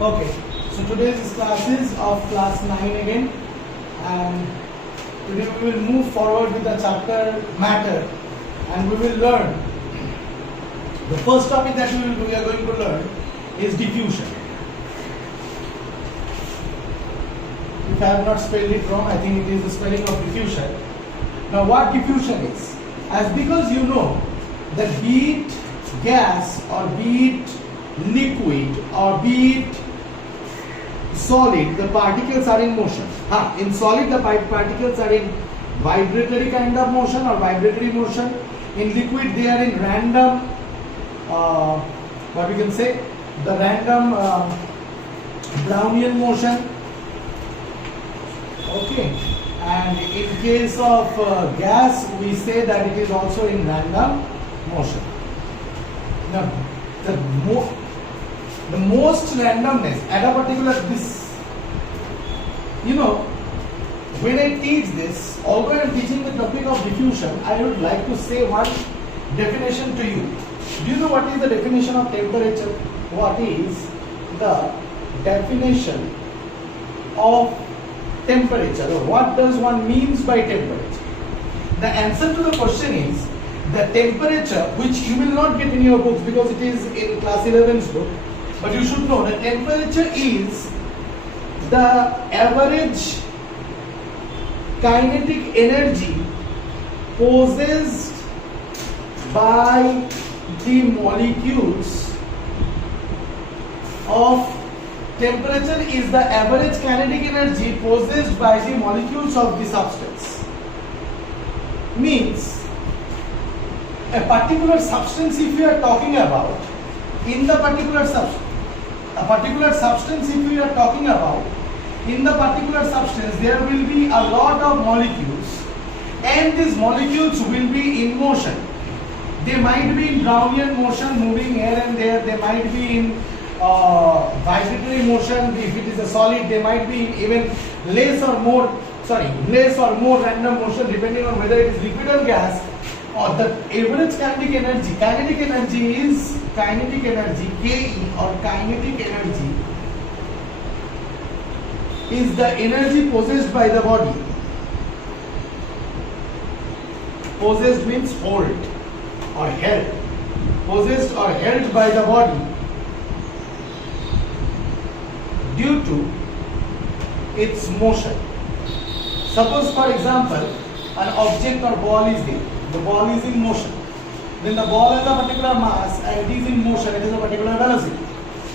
Okay, so today's class is of class 9 again, and today we will move forward with the chapter matter, and we will learn the first topic that we are going to learn is diffusion. If I have not spelled it wrong, I think it is the spelling of diffusion. Now what diffusion is? As because you know that be it gas or be it liquid or be it solid, the particles are in motion. In solid, the particles are in vibratory kind of motion or vibratory motion. In liquid, they are in random, what we can say, the random Brownian motion. Okay, and in case of gas, we say that it is also in random motion. Now, the most randomness at a particular when I teach this, although I am teaching the topic of diffusion, I would like to say one definition to you. Do you know what is the definition of temperature? What is the definition of temperature, or what does one means by temperature? The answer to the question is the temperature, which you will not get in your books because it is in class 11's book, but you should know that temperature is the average kinetic energy possessed by the molecules of temperature is the average kinetic energy possessed by the molecules of the substance. Means a particular substance, if we are talking about, in the particular substance, a particular substance, if we are talking about, in the particular substance, there will be a lot of molecules, and these molecules will be in motion. They might be in Brownian motion, moving here and there. They might be in vibratory motion. If it is a solid, they might be in even less or more random motion, depending on whether it is liquid or gas. Or the average kinetic energy. Kinetic energy is kinetic energy, Ke, or kinetic energy is the energy possessed by the body. Possessed means hold or held. Possessed or held by the body due to its motion. Suppose, for example, an object or ball is there. The ball is in motion. Then the ball has a particular mass and it is in motion, it is a particular velocity.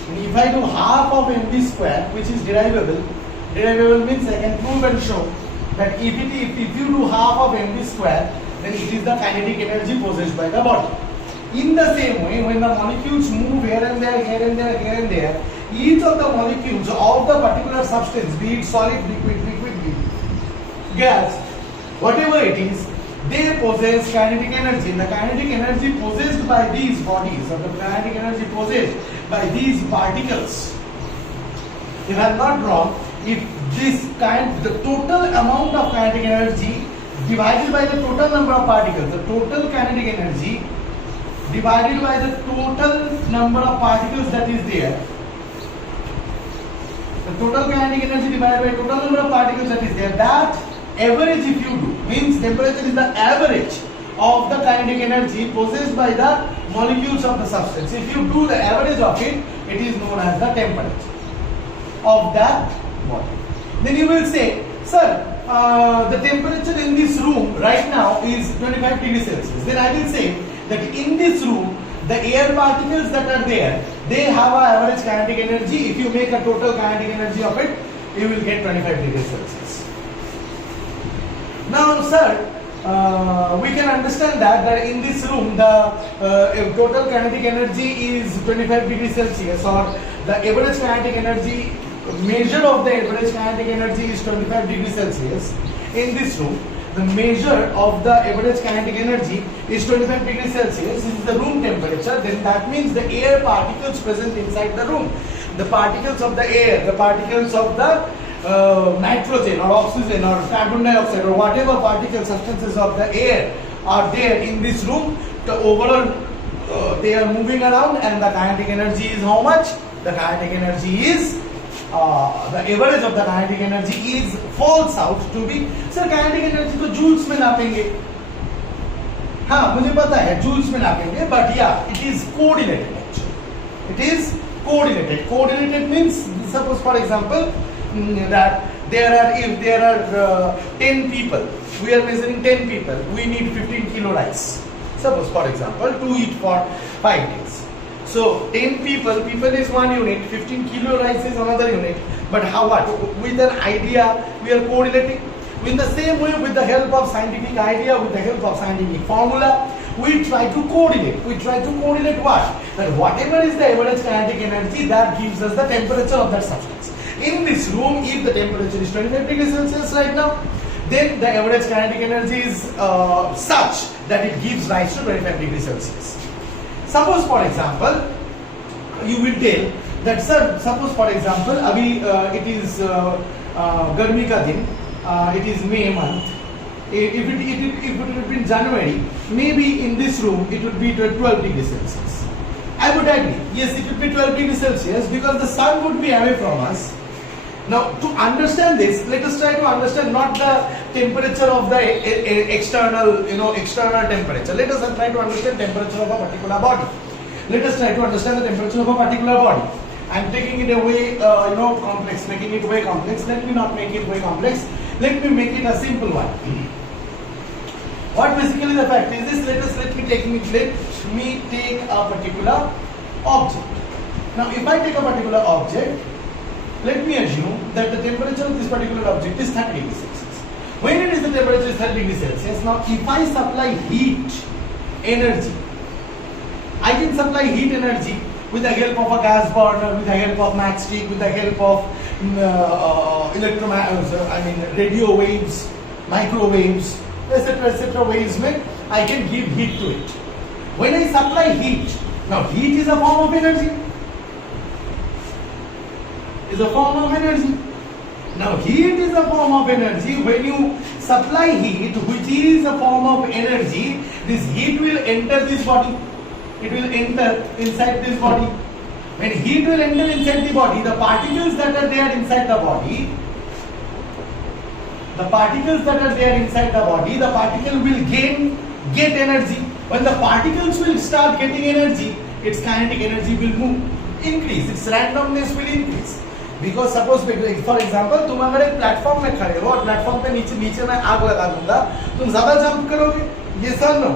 And if I do half of mv square, which is derivable means I can prove and show that if you do half of mv square, then it is the kinetic energy possessed by the body. In the same way, when the molecules move here and there, here and there, here and there, each of the molecules of the particular substance, be it solid, liquid, gas, whatever it is, they possess kinetic energy. And the kinetic energy possessed by these bodies, or the kinetic energy possessed by these particles, if I am not wrong, if the total amount of kinetic energy divided by the total number of particles, the total kinetic energy divided by the total number of particles that is there, the total kinetic energy divided by total number of particles that is there, that average if you do, means temperature is the average of the kinetic energy possessed by the molecules of the substance. If you do the average of it, it is known as the temperature of that body. Then you will say, sir, the temperature in this room right now is 25 degrees Celsius. Then I will say that in this room, the air particles that are there, they have an average kinetic energy. If you make a total kinetic energy of it, you will get 25 degrees Celsius. Now, sir, we can understand that in this room the total kinetic energy is 25 degrees Celsius, or the average kinetic energy, measure of the average kinetic energy is 25 degrees Celsius. In this room, the measure of the average kinetic energy is 25 degrees Celsius. This is the room temperature. Then that means the air particles present inside the room, the particles of the air, the particles of the nitrogen or oxygen or carbon dioxide or whatever particle substances of the air are there in this room, the overall they are moving around, and the kinetic energy is how much? the kinetic energy is the average of the kinetic energy is falls out to be. Sir, kinetic energy तो joules में नापेंगे. हाँ, मुझे पता है joules में नापेंगे, but yeah, it is coordinated actually. It is coordinated. Coordinated means, suppose for example that if there are 10 people, we are measuring 10 people, we need 15 kilo rice. Suppose for example to eat for 5 days. So 10 people is one unit, 15 kilo rice is another unit. But how what? With an idea we are coordinating. In the same way, with the help of scientific idea, with the help of scientific formula, we try to coordinate. We try to coordinate what? That whatever is the average kinetic energy, that gives us the temperature of that substance. In this room, if the temperature is 25 degrees Celsius right now, then the average kinetic energy is such that it gives rise to 25 degrees Celsius. Suppose for example, you will tell that sir, suppose for example, abhi it is garmi ka din, it is May month. If it would be in January, maybe in this room it would be 12 degrees Celsius. I would agree. Yes, it would be 12 degrees Celsius because the sun would be away from us. Now, to understand this, let us try to understand not the temperature of the external temperature. Let us try to understand temperature of a particular body. Let us try to understand the temperature of a particular body. I am taking it away, complex, making it way complex. Let me not make it way complex. Let me make it a simple one. What basically the fact is this? Let me take a particular object. Now, if I take a particular object, let me assume that the temperature of this particular object is 30 degrees Celsius. When it is the temperature is 30 degrees Celsius, now if I supply heat energy, I can supply heat energy with the help of a gas burner, with the help of matchstick, with the help of radio waves, microwaves, etc. waves में I can give heat to it. When I supply heat, now heat is a form of energy. Is a form of energy. Now heat is a form of energy. When you supply heat, which is a form of energy, this heat will enter this body. It will enter inside this body. When heat will enter inside the body, the particles that are there inside the body, the particle will get energy. When the particles will start getting energy, its kinetic energy will increase. Its randomness will increase. Because suppose for example तुम अगर एक platform में खड़े हो और platform पे नीचे मैं आग लगा दूंगा, तुम ज्यादा जंप करोगे? Yes or no?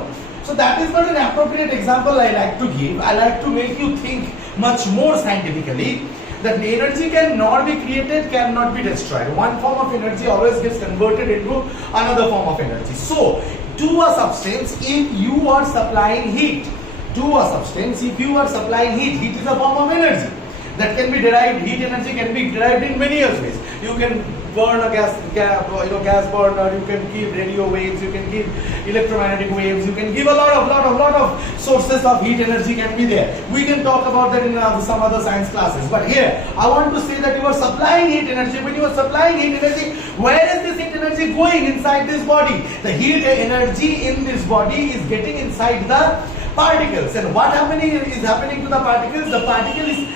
So that is not an appropriate example I like to give. I like to make you think much more scientifically that energy cannot be created, cannot be destroyed. One form of energy always gets converted into another form of energy. So to a substance, if you are supplying heat, heat is a form of energy. That can be derived, heat energy can be derived in many ways. You can burn a gas burner, you can give radio waves, you can give electromagnetic waves, you can give a lot of sources of heat energy can be there. We can talk about that in some other science classes. But here, I want to say that you are supplying heat energy. When you are supplying heat energy, where is this heat energy going inside this body? The heat energy in this body is getting inside the particles. And what is happening to the particles? The particle is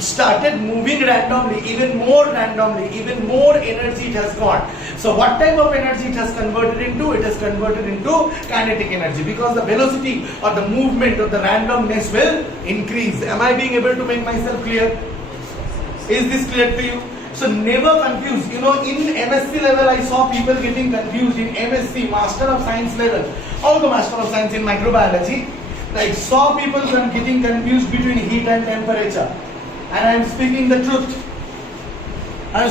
started moving randomly, even more energy it has got. So what type of energy it has converted into? It has converted into kinetic energy, because the velocity or the movement or the randomness will increase. Am I being able to make myself clear? Is this clear to you? So never confuse. In MSc level I saw people getting confused. In MSc, Master of Science level, also Master of Science in microbiology, I saw people getting confused between heat and temperature. And I am speaking the truth. I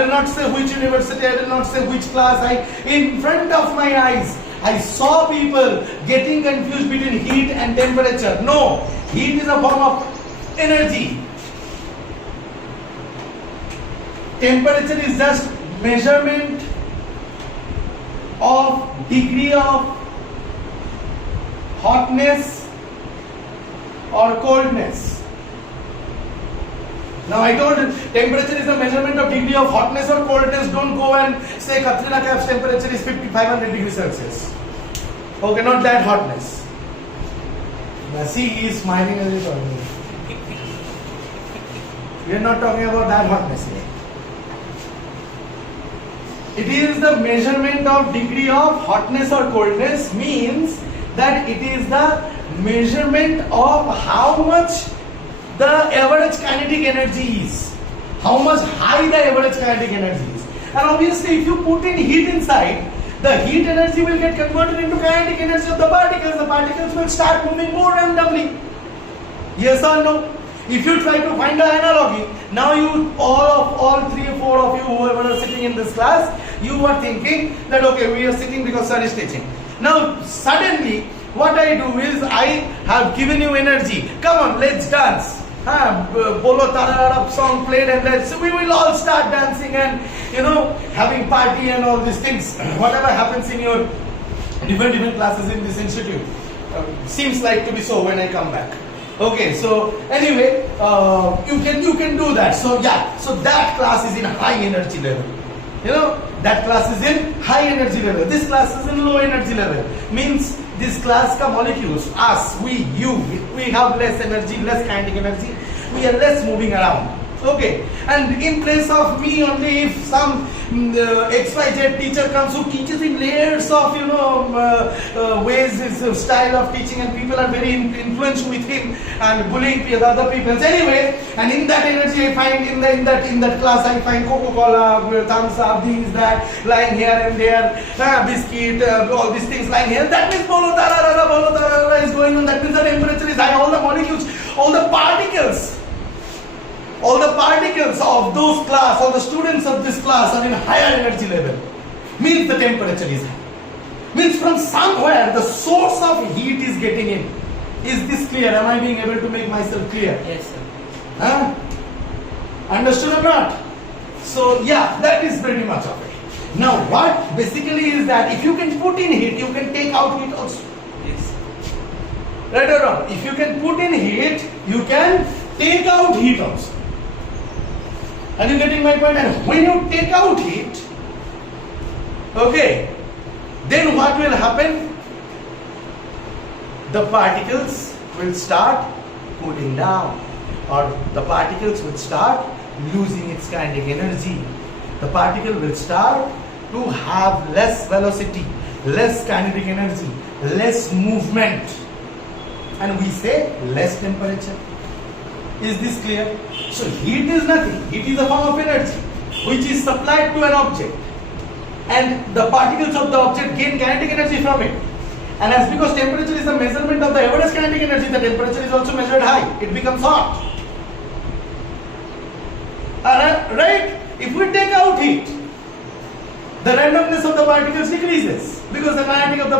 will not say which university, I will not say which class. In front of my eyes, I saw people getting confused between heat and temperature. No, heat is a form of energy. Temperature is just measurement of degree of hotness or coldness. Now I told you, temperature is a measurement of degree of hotness or coldness. Don't go and say Katrina Kaif's temperature is 500 degrees Celsius. Okay, not that hotness. Now see, he is smiling as he told me. We are not talking about that hotness here. It is the measurement of degree of hotness or coldness, means that it is the measurement of how much the average kinetic energy is. How much high the average kinetic energy is. And obviously if you put in heat inside, the heat energy will get converted into kinetic energy of the particles. The particles will start moving more randomly. Yes or no? If you try to find an analogy, now you all 3 or 4 of you whoever are sitting in this class, you are thinking that okay, we are sitting because sun is teaching. Now suddenly what I do is I have given you energy. Come on, let's dance. Bolo Tararab song played and so we will all start dancing and having party and all these things. Whatever happens in your different classes in this institute seems like to be so when I come back. Okay, so anyway, you can do that. So yeah, so that class is in high energy level. That class is in high energy level. This class is in low energy level. Means this class ka molecules, us, we, you, we have less energy, less kinetic energy. We are less moving around. Okay, and in place of me only, if some XYZ teacher comes who teaches in layers of ways, his style of teaching, and people are very influenced with him and bullying the other people. Anyway, and in that energy I find in that class I find Coca-Cola, thumbs up, these, that lying here and there, biscuit, all these things lying here. That means bolo tarara is going on. That means the temperature is high. All the molecules, all the particles of those class, all the students of this class are in higher energy level. Means the temperature is high. Means from somewhere the source of heat is getting in. Is this clear? Am I being able to make myself clear? Yes, sir. Understood or not? So yeah, that is pretty much of it. Now what basically is that if you can put in heat, you can take out heat also. Yes. Right or wrong? If you can put in heat, you can take out heat also. Are you getting my point? And when you take out heat, okay, then what will happen? The particles will start cooling down, or the particles will start losing its kinetic energy. The particle will start to have less velocity, less kinetic energy, less movement, and we say less temperature. Is this clear? So heat is nothing. Heat is a form of energy which is supplied to an object, and the particles of the object gain kinetic energy from it. And as because temperature is the measurement of the average kinetic energy, the temperature is also measured high. It becomes hot. Right? If we take out heat, the randomness of the particles decreases because the kinetic of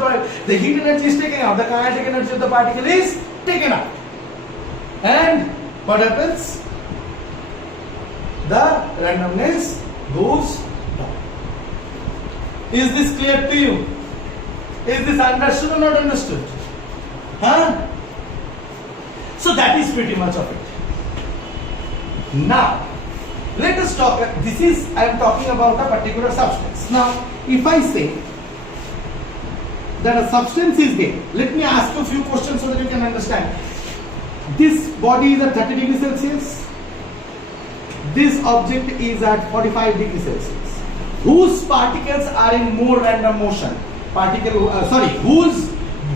the heat energy is taken out. The kinetic energy of the particle is taken out. And what happens? The randomness goes down. Is this clear to you? Is this understood or not understood? So that is pretty much of it. Now, let us talk. I am talking about a particular substance. Now, if I say that a substance is there, let me ask you a few questions so that you can understand. This body is at 30 degrees Celsius. This object is at 45 degrees Celsius. Whose particles are in more random motion?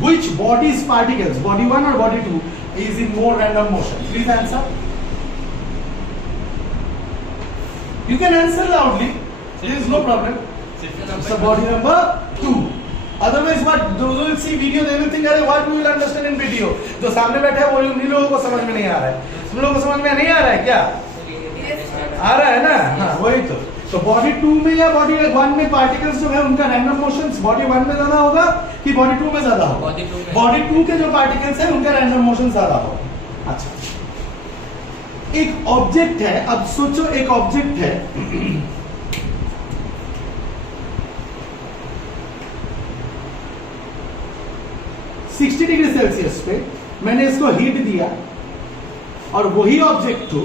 Which body's particles, body 1 or body 2, is in more random motion? Please answer. You can answer loudly. There is no problem. So body number 2. Otherwise, what those who will see video, they will think, what we will understand in video. जो सामने बैठे हैं वो उन लोगों को समझ में नहीं आ रहा है. तुम लोगों को समझ में नहीं आ रहा है क्या? आ रहा है ना? हाँ, वही तो. तो बॉडी 2 में या बॉडी 1 में पार्टिकल्स जो है उनका रैंडम मोशंस बॉडी 1 में ज्यादा होगा कि बॉडी 2 में ज्यादा होगा? बॉडी 2 के जो पार्टिकल्स हैं उनका रैंडम मोशन ज्यादा होगा. अच्छा, एक ऑब्जेक्ट है. अब सोचो एक ऑब्जेक्ट है. 60 डिग्री सेल्सियस पे मैंने इसको हीट दिया और वही ऑब्जेक्ट को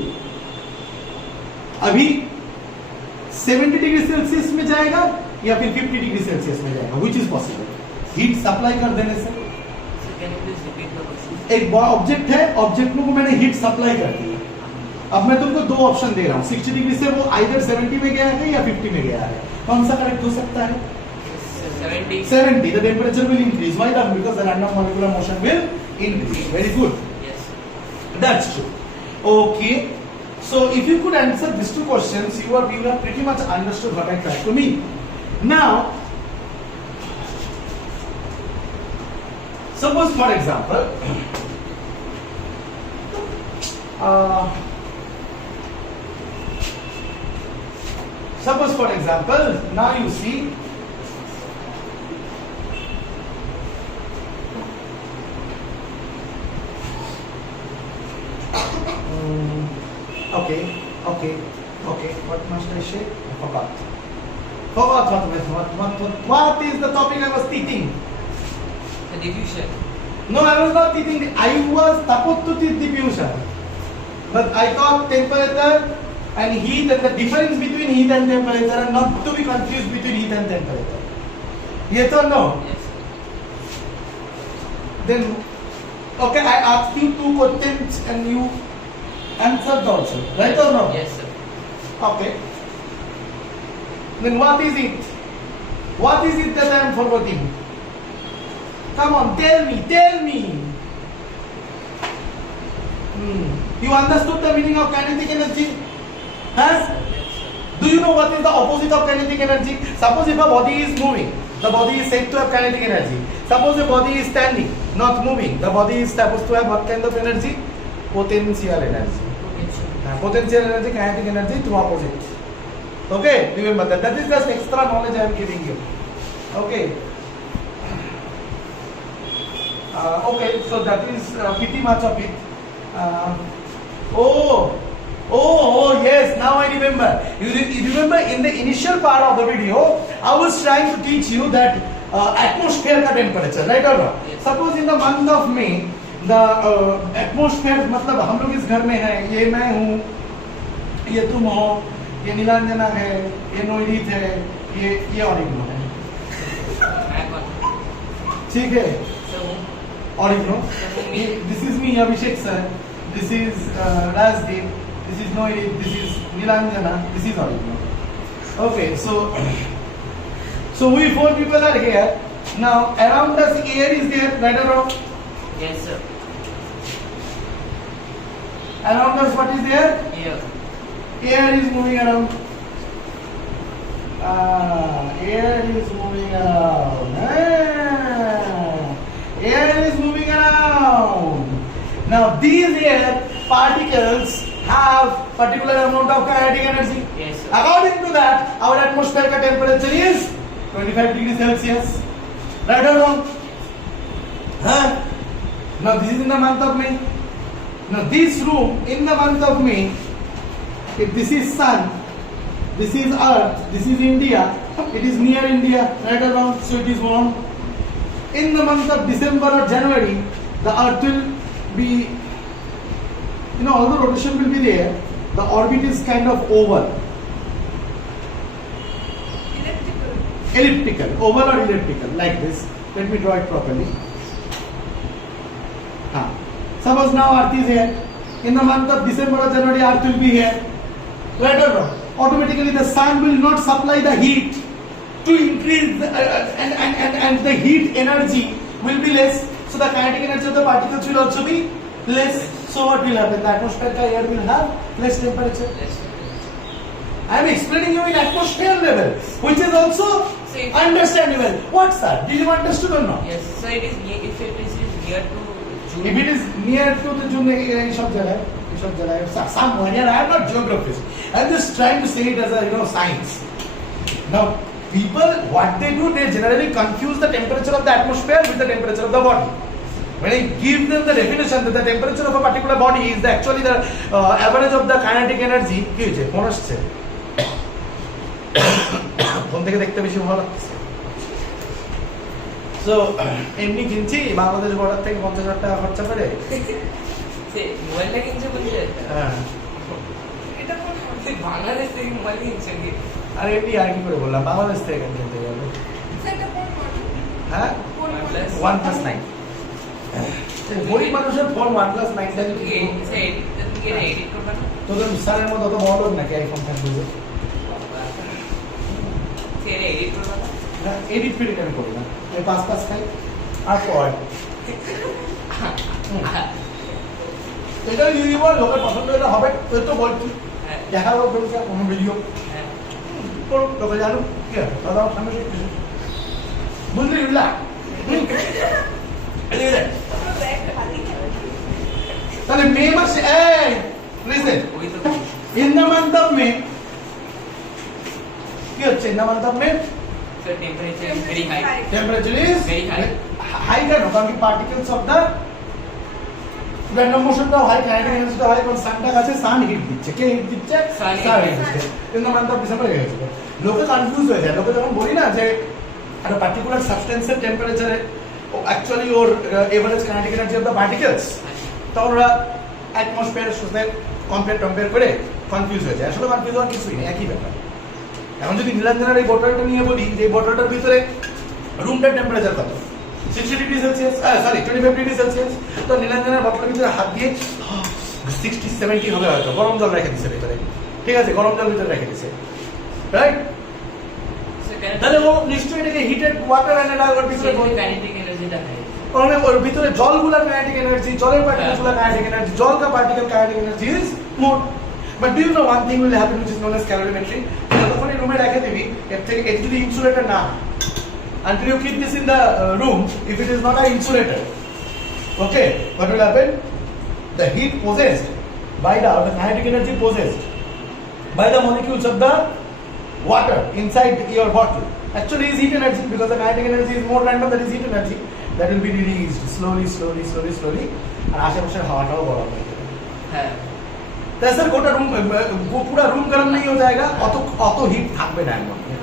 अभी 70 डिग्री सेल्सियस में जाएगा या फिर 50 डिग्री सेल्सियस में जाएगा? Which is possible? Heat supply कर देने से. एक ऑब्जेक्ट है, ऑब्जेक्ट को मैंने हीट सप्लाई कर दी अब मैं तुमको दो ऑप्शन दे रहा हूँ, 60 डिग्री से वो आइदर 70 में गया है या 50 में गया है, कौन सा करेक्ट हो सकता है? 70. The temperature will increase. Why? Because the random molecular motion will increase. Very good. Yes. That's true. Okay. So if you could answer these two questions, you have pretty much understood what I tried to mean. Now, suppose for example, now you see okay, what must I say? I forgot what is the topic I was teaching? The diffusion. No, I was not teaching. I was supposed to teach diffusion, but I thought temperature and heat and the difference between heat and temperature, and not to be confused between heat and temperature. Yes or no? Yes. Then, okay, I asked you two questions and you answered also, right or no? Yes, sir. Okay. Then what is it? What is it that I am forgetting? Come on, tell me. You understood the meaning of kinetic energy? Huh? Do you know what is the opposite of kinetic energy? Suppose if a body is moving, the body is said to have kinetic energy. Suppose the body is standing, not moving, the body is supposed to have what kind of energy? Potential energy. Potential energy, kinetic energy, two opposites. Okay, remember that. That is just extra knowledge I am giving you. Okay. Okay, so that is pretty much of it. Yes, now I remember. You remember in the initial part of the video, I was trying to teach you that atmosphere ka temperature, right or not? Yes. Suppose in the month of May, the atmosphere, मतलब हम लोग इस घर में हैं, ये मैं हूँ, ये तुम हो, ये नीलांजना है, ये नोइडीत है, ये ऑरिग्नो है, ठीक है? Origno. This is me, Abhishek sir. This is Rajdeep. This is Noiri. This is Nilanjana. This is Origno. Okay, so we four people are here. Now around us air is there, right or wrong? Yes, sir. Around us what is there? Air. Air is moving around. Air is moving around. Air is moving around. Now these air particles have particular amount of kinetic energy. Yes, sir. According to that, our atmospheric temperature is 25 degrees Celsius. Right or wrong? Huh? Now this is in the month of May. Now this room in the month of May, if this is sun, this is earth, this is India, it is near India, right or wrong? So it is warm. In the month of December or January, the earth will be, all the rotation will be there. The orbit is kind of oval. Elliptical. Oval or elliptical, like this. Let me draw it properly. Suppose now earth is here. In the month of December or January, earth will be here. Right or wrong? Automatically the sun will not supply the heat to increase and the heat energy will be less. So the kinetic energy of the particles will also be less. So what will happen? The atmosphere ka air will have less temperature. I am explaining you in atmosphere level, which is also understandable. What's that? Did you understood or not? Yes. So it is if it is near to June. If it is near to the June, somewhere. I am not geographist. I am just trying to say it as a science. Now people, what they do, they generally confuse the temperature of the atmosphere with the temperature of the body. When I give them the definition that the temperature of a particular body is actually the average of the kinetic energy, so এমনি কিনছি Bangladesh border থেকে 50,000 টাকা খরচা করে মোবাইলটা কিনছে বলছে হ্যাঁ এটা কোন বাংলাদেশ থেকে মোবাইল কিনছে কি আরে এমনি আর কি করে বললাম বাংলাদেশ থেকে কিনতে গেল হ্যাঁ OnePlus 9 গরিব মানুষের ফোন OnePlus 9 টা এডিট করবে না তোদের স্যারের মতো অত বড় লোক নাকি আইফোন থাকবে যে ছেড়ে এডিট করবো না এডিট ফিডিট আমি করি না আমি পাস খাই আর পড় এটা যদি বল লোকের পছন্দ হলে হবে তুই তো বলছি দেখাবো কোনো ভিডিও করুক লোকে জানুক কি আছে দাদা আমার সামনে বুঝলি বুঝলা তাহলে মে মাসে এই listen in the month of May কি হচ্ছে in the month of May So temperature is very high. Temperature is Very high. High কেন কারণ কি particles of the random motion টাও হাই kinetic energy টাও হাই কারণ সানটা কাছে সান হিট দিচ্ছে কে হিট দিচ্ছে Sun সান heat হিট দিচ্ছে in the month of December হয়ে গেছে লোকে কনফিউজ হয়ে যায় লোকে যখন বলি না যে একটা পার্টিকুলার সাবস্টেন্সের টেম্পারেচারে অ্যাকচুয়ালি ওর average kinetic energy of the particles তখন ওরা অ্যাটমসফিয়ারের সাথে কম্পেয়ার করে কনফিউজ হয়ে যায় আসলে কনফিউজ হওয়ার কিছুই নেই একই ব্যাপার এখন যদি নীলাঞ্জনার এই বোতলটা নিয়ে বলি যে এই বোতলটার ভিতরে রুমটার টেম্পারেচার কত 60 degree Celsius sorry 25 degree Celsius তো নীলাঞ্জনার বোতলের ভিতরে হাত দিয়ে 60 70 হবে হয়তো গরম জল রেখে দিছে ভিতরে ঠিক আছে গরম জল ভিতরে রেখে দিছে রাইট তাহলে ও নিশ্চয়ই এটাকে হিটেড ওয়াটার এনে ওর ভিতরে কাইনেটিক এনার্জিটা হয় ওর ভিতরে জলগুলার কাইনেটিক এনার্জি জলের পার্টিকেলসগুলার কাইনেটিক এনার্জি জল কা particle kinetic energy is more But do you know one thing will happen which is known as calorimetry? যখন এই রুমে রেখে দিবি এর থেকে এটা যদি ইনসুলেটর না until you keep this in the room if it is not an insulator okay what will happen the heat possessed by the kinetic energy possessed by the molecules of the water inside your bottle actually is heat energy because the kinetic energy is more random that is heat energy that will be released slowly আর আশেপাশের হাওয়াটাও গরম হয়ে যাবে হ্যাঁ sir गोटा room पूरा room गर्म नहीं हो जाएगा অত হিট থাকবে না এর মধ্যে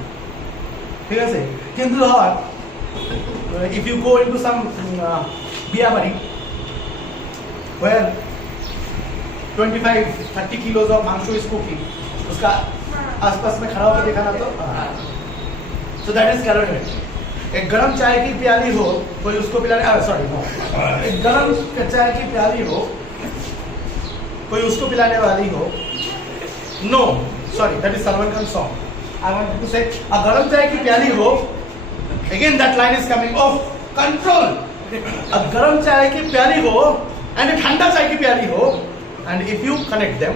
ঠিক আছে কিন্তু ধর if you go into some बिया बारी where 25-30 kilos of मांस is cooking उसका आसपास में खड़ा होकर देखा ना तो so that is calorimetry एक गरम चाय की प्याली हो कोई उसको पिलाने सॉरी एक गरम चाय की प्याली हो कोई उसको पिलाने वाली हो no sorry that is Salman Khan song I want to say a गरम चाय की प्याली हो again that line is coming of control a गरम चाय की प्याली हो एंड a ठंडा चाय की प्याली हो and if you connect them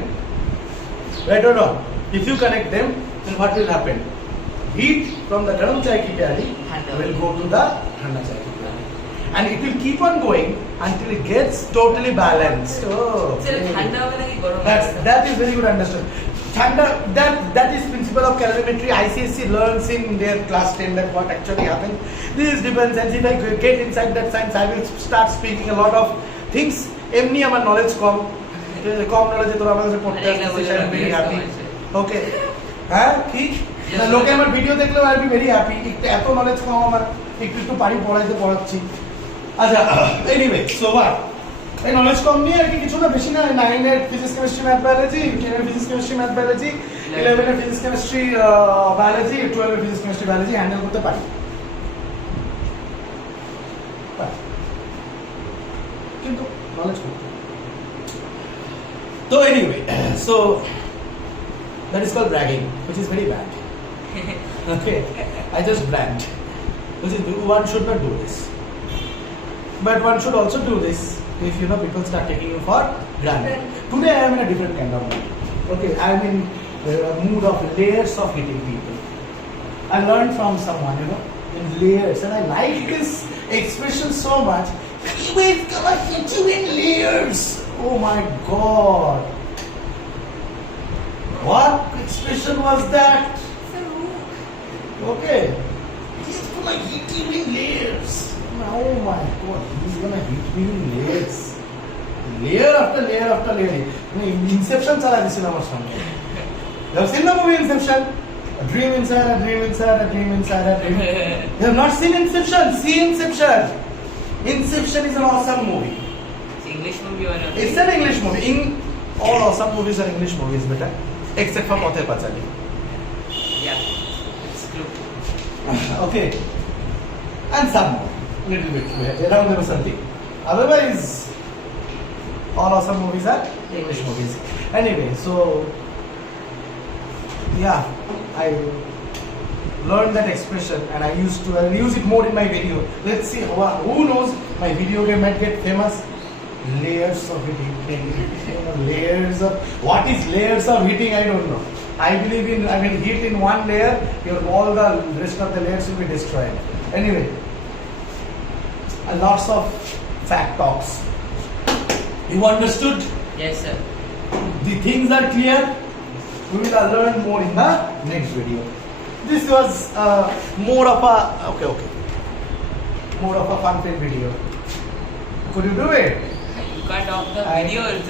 right or wrong if you connect them then what will happen heat from the garam chai ki pyali will go to the thanda chai ki pyali and it will keep on going until it gets totally balanced ঠান্ডা হবে নাকি গরম that is very good understood thanda that is principle of calorimetry ICSC learns in their class 10 that what actually happens this depends and if I get inside that science I will start speaking a lot of things এমনি আমার knowledge কম নলেজে তোরা আমার কাছে পড়তে আসছিস I am very happy okay হ্যাঁ কি লোকে আমার ভিডিও দেখলেও আই বি ভেরি হ্যাপি এত নলেজ কম আমার একটু পারি পড়াচ্ছি আচ্ছা এনিওয়ে সো হোয়াট এই নলেজ কম নিয়ে আর কি কিছু না বেশি না 9 এর ফিজিক্স কেমিস্ট্রি ম্যাথ বায়োলজি 10 এর ফিজিক্স কেমিস্ট্রি ম্যাথ বায়োলজি 11 এর ফিজিক্স কেমিস্ট্রি বায়োলজি 12 এর ফিজিক্স কেমিস্ট্রি বায়োলজি হ্যান্ডেল করতে পারি কিন্তু নলেজ কম তো anyway so that is called bragging which is very bad okay I just bragged which is one should not do this but one should also do this if you know people start taking you for granted today I am in a different kind of mood okay I am in a mood of layers of hitting people I learned from someone you know in layers and I like this expression so much wait come on hit you in layers oh my god what expression was that okay he's gonna hit you in layers oh my god he's gonna hit me in layers layer after layer after layer inception chala disil amar samne you have seen the movie Inception a dream inside a dream inside a dream inside a dream you have not seen Inception see Inception is an awesome movie it's English movie or not it's an English movie all awesome movies are English movies beta except for Pother Pachali yeah it's true okay and some more little bit around there was something otherwise all awesome movies are English movies Anyway, so yeah, I learned that expression and I'll use it more in my video. Let's see who knows my video game might get famous. Layers of hitting. Layers of what is layers of hitting? I don't know. I believe in I will hit in one layer, all the rest of the layers will be destroyed. Anyway, lots of fact talks. You understood? Yes, sir. The things are clear. We will learn more in the next video. This was more of a more of a fun-filled video. Could you do it? You cut off the video also.